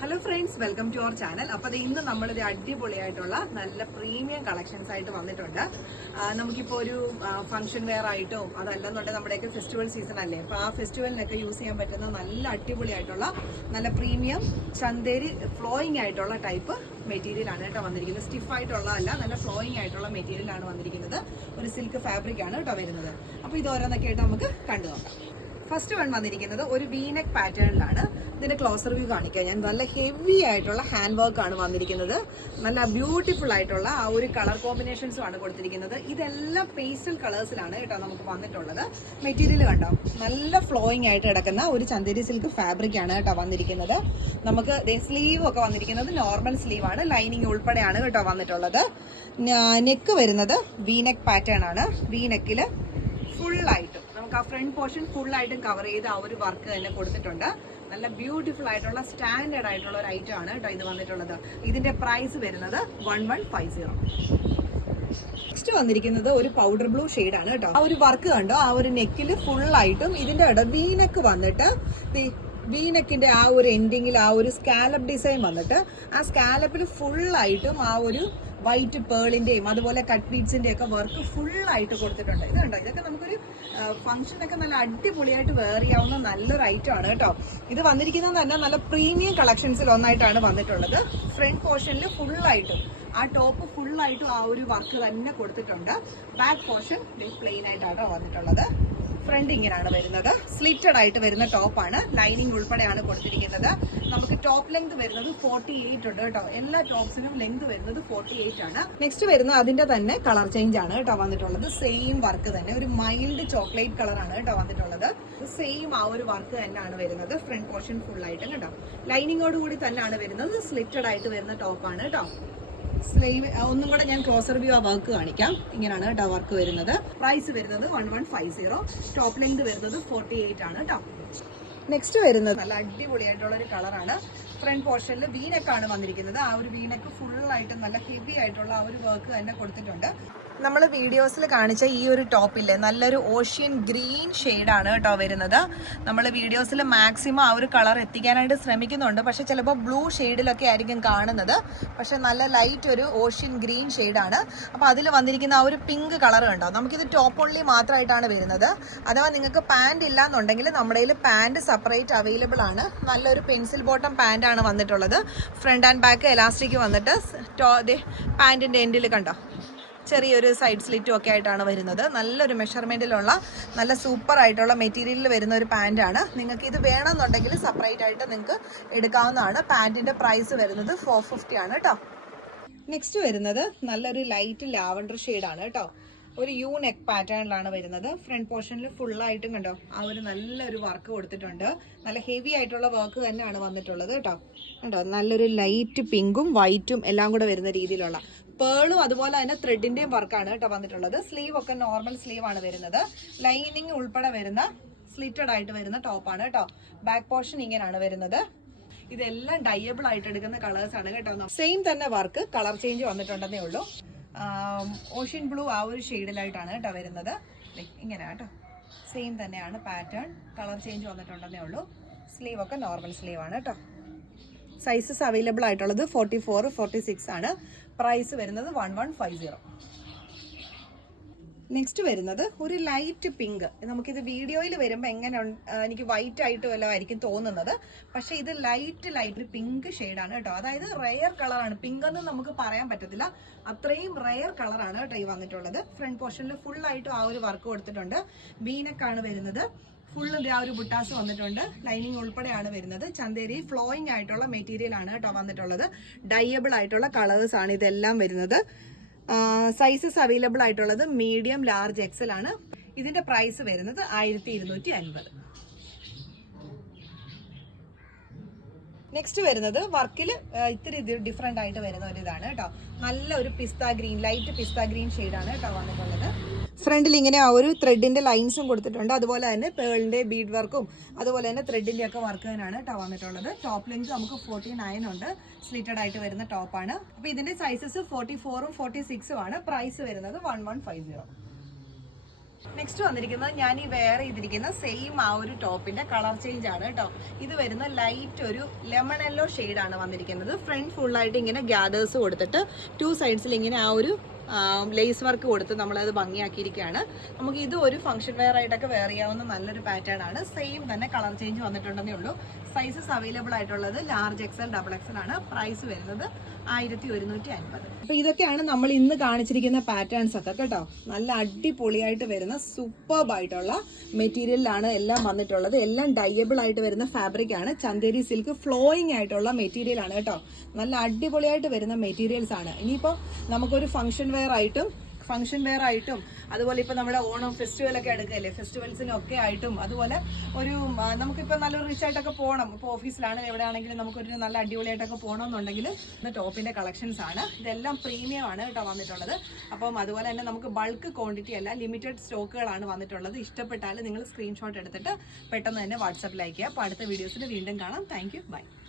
Hello friends, welcome to our channel. അപ്പോൾ ഇന്ന് നമ്മളിത് അടിപൊളിയായിട്ടുള്ള നല്ല പ്രീമിയം കളക്ഷൻസ് ആയിട്ട് വന്നിട്ടുണ്ട്. നമുക്കിപ്പോൾ ഒരു ഫംഗ്ഷൻ വെയർ ആയിട്ടോ അതല്ലെന്നുണ്ടെങ്കിൽ നമ്മുടെയൊക്കെ ഫെസ്റ്റിവൽ സീസൺ അല്ലേ, അപ്പോൾ ആ ഫെസ്റ്റിവലിനൊക്കെ യൂസ് ചെയ്യാൻ പറ്റുന്ന നല്ല അടിപൊളിയായിട്ടുള്ള നല്ല പ്രീമിയം ചന്തേരി ഫ്ലോയിങ് ആയിട്ടുള്ള ടൈപ്പ് മെറ്റീരിയലാണ് കേട്ടോ വന്നിരിക്കുന്നത്. സ്റ്റിഫായിട്ടുള്ള അല്ല, നല്ല ഫ്ലോയിങ് ആയിട്ടുള്ള മെറ്റീരിയലാണ് വന്നിരിക്കുന്നത്. ഒരു സിൽക്ക് ഫാബ്രിക് ആണ് കേട്ടോ വരുന്നത്. അപ്പോൾ ഇത് ഓരോന്നൊക്കെ ആയിട്ട് നമുക്ക് കണ്ടു നോക്കാം. ഫസ്റ്റ് വൺ വന്നിരിക്കുന്നത് ഒരു വീനെക്ക് പാറ്റേണിലാണ്. ഇതിന്റെ ക്ലോസർ വ്യൂ കാണിക്കാം ഞാൻ. നല്ല ഹെവി ആയിട്ടുള്ള ഹാൻഡ് വർക്ക് ആണ് വന്നിരിക്കുന്നത്. നല്ല ബ്യൂട്ടിഫുൾ ആയിട്ടുള്ള ആ ഒരു കളർ കോമ്പിനേഷൻസും ആണ് കൊടുത്തിരിക്കുന്നത്. ഇതെല്ലാം പേസ്റ്റൽ കളേഴ്സിലാണ് കേട്ടോ നമുക്ക് വന്നിട്ടുള്ളത്. മെറ്റീരിയൽ കണ്ടോ, നല്ല ഫ്ലോയിങ് ആയിട്ട് കിടക്കുന്ന ഒരു ചന്തേരി സിൽക്ക് ഫാബ്രിക് ആണ് കേട്ടോ വന്നിരിക്കുന്നത്. നമുക്ക് സ്ലീവ് ഒക്കെ വന്നിരിക്കുന്നത് നോർമൽ സ്ലീവ് ആണ്, ലൈനിങ് ഉൾപ്പെടെയാണ് കേട്ടോ വന്നിട്ടുള്ളത്. നെക്ക് വരുന്നത് വീനെക്ക് പാറ്റേൺ ആണ്. വീനെക്കിൽ ഫുള്ളായിട്ടും നമുക്ക് ആ ഫ്രണ്ട് പോർഷൻ ഫുള്ളായിട്ടും കവർ ചെയ്ത് ആ ഒരു വർക്ക് തന്നെ കൊടുത്തിട്ടുണ്ട്. നല്ല ബ്യൂട്ടിഫുൾ ആയിട്ടുള്ള സ്റ്റാൻഡേർഡ് ആയിട്ടുള്ള ഒരു ഐറ്റം ആണ് കേട്ടോ ഇത് വന്നിട്ടുള്ളത്. ഇതിന്റെ പ്രൈസ് വരുന്നത് 1150. നെക്സ്റ്റ് വന്നിരിക്കുന്നത് ഒരു പൗഡർ ബ്ലൂ ഷെയ്ഡാണ് കേട്ടോ. ആ ഒരു വർക്ക് കണ്ടോ, ആ ഒരു നെക്കിൽ ഫുള്ളായിട്ടും ഇതിന്റെ വീനെക്ക് വന്നിട്ട് വീനെക്കിന്റെ ആ ഒരു എൻഡിങ്ങിൽ ആ ഒരു സ്കാലപ്പ് ഡിസൈൻ വന്നിട്ട് ആ സ്കാലപ്പിൽ ഫുള്ളായിട്ടും ആ ഒരു വൈറ്റ് പേളിന്റെയും അതുപോലെ കട്ട് ബീഡ്സിന്റെ ഒക്കെ വർക്ക് ഫുള്ളായിട്ട് കൊടുത്തിട്ടുണ്ട്. ഇത് കണ്ടോ, ഇതൊക്കെ നമുക്കൊരു ഫംഗ്ഷനൊക്കെ നല്ല അടിപൊളിയായിട്ട് വെയർ ചെയ്യാവുന്ന നല്ലൊരു ഐറ്റം ആണ് കേട്ടോ. ഇത് വന്നിരിക്കുന്നത് തന്നെ നല്ല പ്രീമിയം കളക്ഷൻസിൽ ഒന്നായിട്ടാണ് വന്നിട്ടുള്ളത്. ഫ്രണ്ട് പോർഷനിൽ ഫുള്ളായിട്ടും ആ ടോപ്പ് ഫുള്ളായിട്ടും ആ ഒരു വർക്ക് തന്നെ കൊടുത്തിട്ടുണ്ട്. ബാക്ക് പോർഷൻ പ്ലെയിൻ ആയിട്ടാണ് വന്നിട്ടുള്ളത്. ഫ്രണ്ട് ഇങ്ങനെയാണ് വരുന്നത്. സ്ലിറ്റഡ് ആയിട്ട് വരുന്ന ടോപ്പാണ്, ലൈനിങ് ഉൾപ്പെടെയാണ് കൊടുത്തിരിക്കുന്നത്. നമുക്ക് ടോപ്പ് ലെങ്ത് വരുന്നത് 48 ഉണ്ട് കേട്ടോ. എല്ലാ ടോപ്സിനും ലെങ്ത് വരുന്നത് 48 ആണ്. നെക്സ്റ്റ് വരുന്നത് അതിന്റെ തന്നെ കളർ ചേഞ്ച് ആണ് കേട്ടോ വന്നിട്ടുള്ളത്. സെയിം വർക്ക് തന്നെ, ഒരു മൈൽഡ് ചോക്ലേറ്റ് കളർ ആണ് കേട്ടോ വന്നിട്ടുള്ളത്. സെയിം ആ ഒരു വർക്ക് തന്നെയാണ് വരുന്നത്. ഫ്രണ്ട് പോർഷൻ ഫുൾ ആയിട്ട് കേട്ടോ ലൈനിങ്ങോട് കൂടി തന്നെയാണ് വരുന്നത്. സ്ലിറ്റഡ് ആയിട്ട് വരുന്ന ടോപ്പാണ് കേട്ടോ. സ്ലീവ് ഒന്നും കൂടെ ഞാൻ ക്ലോസർ വ്യൂ ആ വർക്ക് കാണിക്കാം. ഇങ്ങനെയാണ് കേട്ടോ വർക്ക് വരുന്നത്. പ്രൈസ് വരുന്നത് 1150. ടോപ്പ് ലെങ്ത് വരുന്നത് 48 ആണ് കേട്ടോ. നെക്സ്റ്റ് വരുന്നത് നല്ല അടിപൊളിയായിട്ടുള്ള ഒരു കളറാണ്. ഫ്രണ്ട് പോർഷനിൽ വീനെക്കാണ് വന്നിരിക്കുന്നത്. ആ ഒരു വീനെക്ക് ഫുള്ളായിട്ട് നല്ല ഹെവി ആയിട്ടുള്ള ആ ഒരു വർക്ക് തന്നെ കൊടുത്തിട്ടുണ്ട്. നമ്മൾ വീഡിയോസിൽ കാണിച്ച ഈ ഒരു ടോപ്പില്ലേ, നല്ലൊരു ഓഷ്യൻ ഗ്രീൻ ഷെയ്ഡാണ് കേട്ടോ വരുന്നത്. നമ്മൾ വീഡിയോസിൽ മാക്സിമം ആ ഒരു കളർ എത്തിക്കാനായിട്ട് ശ്രമിക്കുന്നുണ്ട്. പക്ഷെ ചിലപ്പോൾ ബ്ലൂ ഷെയ്ഡിലൊക്കെ ആയിരിക്കും കാണുന്നത്. പക്ഷെ നല്ല ലൈറ്റ് ഒരു ഓഷ്യൻ ഗ്രീൻ ഷെയ്ഡാണ്. അപ്പോൾ അതിൽ വന്നിരിക്കുന്ന ആ ഒരു പിങ്ക് കളർ കണ്ടോ. നമുക്കിത് ടോപ്പ് ഓൺലി മാത്രമായിട്ടാണ് വരുന്നത്. അഥവാ നിങ്ങൾക്ക് പാൻറ് ഇല്ല എന്നുണ്ടെങ്കിൽ നമ്മുടെ കയ്യിൽ പാൻറ് സെപ്പറേറ്റ് അവൈലബിൾ ആണ്. നല്ലൊരു പെൻസിൽ ബോട്ടം പാൻറ് ആണ് വന്നിട്ടുള്ളത്. ഫ്രണ്ട് ആൻഡ് ബാക്ക് എലാസ്റ്റിക് വന്നിട്ട് പാൻറ്റിൻ്റെ എൻഡിൽ കണ്ടോ ചെറിയൊരു സൈഡ് സ്ലിറ്റും ഒക്കെ ആയിട്ടാണ് വരുന്നത്. നല്ലൊരു മെഷർമെൻറ്റിലുള്ള നല്ല സൂപ്പർ ആയിട്ടുള്ള മെറ്റീരിയലിൽ വരുന്ന ഒരു പാൻറ്റാണ്. നിങ്ങൾക്ക് ഇത് വേണമെന്നുണ്ടെങ്കിൽ സെപ്പറേറ്റ് ആയിട്ട് നിങ്ങൾക്ക് എടുക്കാവുന്നതാണ്. പാൻറ്റിൻ്റെ പ്രൈസ് വരുന്നത് 450 ആണ് കേട്ടോ. നെക്സ്റ്റ് വരുന്നത് നല്ലൊരു ലൈറ്റ് ലാവൻഡർ ഷെയ്ഡാണ് കേട്ടോ. ഒരു യു നെക്ക് പാറ്റേണിലാണ് വരുന്നത്. ഫ്രണ്ട് പോർഷനിൽ ഫുള്ളായിട്ടും കണ്ടോ ആ ഒരു നല്ലൊരു വർക്ക് കൊടുത്തിട്ടുണ്ട്. നല്ല ഹെവി ആയിട്ടുള്ള വർക്ക് തന്നെയാണ് വന്നിട്ടുള്ളത് കേട്ടോ. കണ്ടോ, നല്ലൊരു ലൈറ്റ് പിങ്കും വൈറ്റും എല്ലാം കൂടെ വരുന്ന രീതിയിലുള്ള പേളും അതുപോലെ തന്നെ ത്രെഡിന്റെയും വർക്കാണ് കേട്ടോ വന്നിട്ടുള്ളത്. സ്ലീവ് ഒക്കെ നോർമൽ സ്ലീവ് ആണ് വരുന്നത്. ലൈനിങ് ഉൾപ്പെടെ വരുന്ന സ്ലിറ്റഡ് ആയിട്ട് വരുന്ന ടോപ്പാണ് കേട്ടോ. ബാക്ക് പോർഷൻ ഇങ്ങനെയാണ് വരുന്നത്. ഇതെല്ലാം ഡയബിൾ ആയിട്ട് എടുക്കുന്ന കളേഴ്സ് ആണ് കേട്ടോ. സെയിം തന്നെ വർക്ക്, കളർ ചേഞ്ച് വന്നിട്ടുണ്ടെന്നേ ഉള്ളൂ. ഓഷ്യൻ ബ്ലൂ ആ ഒരു ഷെയ്ഡിലായിട്ടാണ് കേട്ടോ വരുന്നത്. ഇങ്ങനെ കേട്ടോ, സെയിം തന്നെയാണ് പാറ്റേൺ, കളർ ചേഞ്ച് വന്നിട്ടുണ്ടെന്നേ ഉള്ളൂ. സ്ലീവ് ഒക്കെ നോർമൽ സ്ലീവ് ആണ് കേട്ടോ. സൈസസ് അവൈലബിൾ ആയിട്ടുള്ളത് 44, 46 ആണ്. പ്രൈസ് വരുന്നത് 1150. നെക്സ്റ്റ് വരുന്നത് ഒരു ലൈറ്റ് പിങ്ക്. നമുക്കിത് വീഡിയോയിൽ വരുമ്പോൾ എങ്ങനെ എനിക്ക് വൈറ്റ് ആയിട്ട് വല്ലതും ആയിരിക്കും തോന്നുന്നത്. പക്ഷെ ഇത് ലൈറ്റ് പിങ്ക് ഷെയ്ഡാണ് കേട്ടോ. അതായത് റെയർ കളറാണ്. പിങ്ക് എന്ന് നമുക്ക് പറയാൻ പറ്റത്തില്ല, അത്രയും റെയർ കളറാണ് കേട്ടോ ഈ വന്നിട്ടുള്ളത്. ഫ്രണ്ട് പോർഷനിൽ ഫുള്ളായിട്ടും ആ ഒരു വർക്ക് കൊടുത്തിട്ടുണ്ട്. വീനെക്കാണ് വരുന്നത്. ഫുള്ളിൻ്റെ ആ ഒരു ബുട്ടാസ് വന്നിട്ടുണ്ട്. ലൈനിങ് ഉൾപ്പെടെയാണ് വരുന്നത്. ചന്തേരി ഫ്ലോയിങ് ആയിട്ടുള്ള മെറ്റീരിയൽ ആണ് കേട്ടോ വന്നിട്ടുള്ളത്. ഡയബിൾ ആയിട്ടുള്ള കളേഴ്സ് ആണ് ഇതെല്ലാം വരുന്നത്. സൈസസ് അവൈലബിൾ ആയിട്ടുള്ളത് മീഡിയം, ലാർജ്, എക്സൽ ആണ്. ഇതിന്റെ പ്രൈസ് വരുന്നത് 1250. നെക്സ്റ്റ് വരുന്നത് വർക്കിൽ ഇത്തിരി ഡിഫറെന്റ് ആയിട്ട് വരുന്ന ഒരു ഇതാണ് കേട്ടോ. നല്ല ഒരു പിസ്ത ഗ്രീൻ, ലൈറ്റ് പിസ്ത ഗ്രീൻ ഷെയ്ഡാണ് കേട്ടോ വന്നിട്ടുള്ളത്. ഫ്രണ്ടിൽ ഇങ്ങനെ ആ ഒരു ത്രെഡിന്റെ ലൈൻസും കൊടുത്തിട്ടുണ്ട്. അതുപോലെ തന്നെ പേളിന്റെ ബീഡ് വർക്കും അതുപോലെ തന്നെ ത്രെഡിന്റെ ഒക്കെ വർക്ക് തന്നെയാണ് കേട്ടോ വന്നിട്ടുള്ളത്. ടോപ്പ് ലെങ്ത് നമുക്ക് 49 ഉണ്ട്. സ്ലിറ്റഡ് ആയിട്ട് വരുന്ന ടോപ്പാണ്. അപ്പൊ ഇതിന്റെ സൈസസ് 44ഉം 46ഉം ആണ്. പ്രൈസ് വരുന്നത് 1150. നെക്സ്റ്റ് വന്നിരിക്കുന്നത് ഞാൻ ഈ വെയർ ചെയ്തിരിക്കുന്ന സെയിം ആ ഒരു ടോപ്പിന്റെ കളർ ചേഞ്ച് ആണ് കേട്ടോ. ഇത് വരുന്ന ലൈറ്റ് ഒരു ലെമൺ യെല്ലോ ആണ് വന്നിരിക്കുന്നത്. ഫ്രണ്ട് ഫുള്ളായിട്ട് ഇങ്ങനെ ഗ്യാദേഴ്സ് കൊടുത്തിട്ട് 2 സൈഡ്സിൽ ഇങ്ങനെ ആ ഒരു ലേസ് വർക്ക് കൊടുത്ത് നമ്മളത് ഭംഗിയാക്കിയിരിക്കുകയാണ്. നമുക്ക് ഇത് ഒരു ഫംഗ്ഷൻ വെയർ ആയിട്ടൊക്കെ വെയർ ചെയ്യാവുന്ന നല്ലൊരു പാറ്റേൺ ആണ്. സെയിം തന്നെ കളർ ചേഞ്ച് വന്നിട്ടുണ്ടെന്നേ ഉള്ളൂ. സൈസസ് അവൈലബിൾ ആയിട്ടുള്ളത് ലാർജ് എക്സൽ, ഡബിൾ എക്സൽ ആണ്. പ്രൈസ് വരുന്നത് 1150. അപ്പൊ ഇതൊക്കെയാണ് നമ്മൾ ഇന്ന് കാണിച്ചിരിക്കുന്ന പാറ്റേൺസ് ഒക്കെ കേട്ടോ. നല്ല അടിപൊളിയായിട്ട് വരുന്ന സൂപ്പർബ് ആയിട്ടുള്ള മെറ്റീരിയലിലാണ് എല്ലാം വന്നിട്ടുള്ളത്. എല്ലാം ഡയബിൾ ആയിട്ട് വരുന്ന ഫാബ്രിക് ആണ്. ചന്തേരി സിൽക്ക് ഫ്ലോയിങ് ആയിട്ടുള്ള മെറ്റീരിയൽ ആണ് കേട്ടോ. നല്ല അടിപൊളിയായിട്ട് വരുന്ന മെറ്റീരിയൽസ് ആണ്. ഇനിയിപ്പോൾ നമുക്കൊരു ഫംഗ്ഷൻ വെയർ ആയിട്ടും അതുപോലെ ഇപ്പൊ നമ്മുടെ ഓണം ഫെസ്റ്റിവലൊക്കെ എടുക്കല്ലേ, ഫെസ്റ്റിവൽസിനൊക്കെ ആയിട്ടും അതുപോലെ ഒരു നമുക്കിപ്പോൾ നല്ലൊരു റിച്ച് ആയിട്ടൊക്കെ പോകണം, ഇപ്പോൾ ഓഫീസിലാണ് എവിടെയാണെങ്കിലും നമുക്കൊരു നല്ല അടിപൊളിയായിട്ടൊക്കെ പോകണമെന്നുണ്ടെങ്കിൽ ഇത് ടോപ്പിന്റെ കളക്ഷൻസ് ആണ്. ഇതെല്ലാം പ്രീമിയം ആണ് കേട്ടോ വന്നിട്ടുള്ളത്. അപ്പം അതുപോലെ തന്നെ നമുക്ക് ബൾക്ക് ക്വാണ്ടിറ്റി അല്ല, ലിമിറ്റഡ് സ്റ്റോക്കുകളാണ് വന്നിട്ടുള്ളത്. ഇഷ്ടപ്പെട്ടാൽ നിങ്ങൾ സ്ക്രീൻഷോട്ട് എടുത്തിട്ട് പെട്ടെന്ന് തന്നെ വാട്സാപ്പിൽ അയക്കുക. അപ്പോൾ അടുത്ത വീഡിയോസിൽ വീണ്ടും കാണാം. Thank you, by.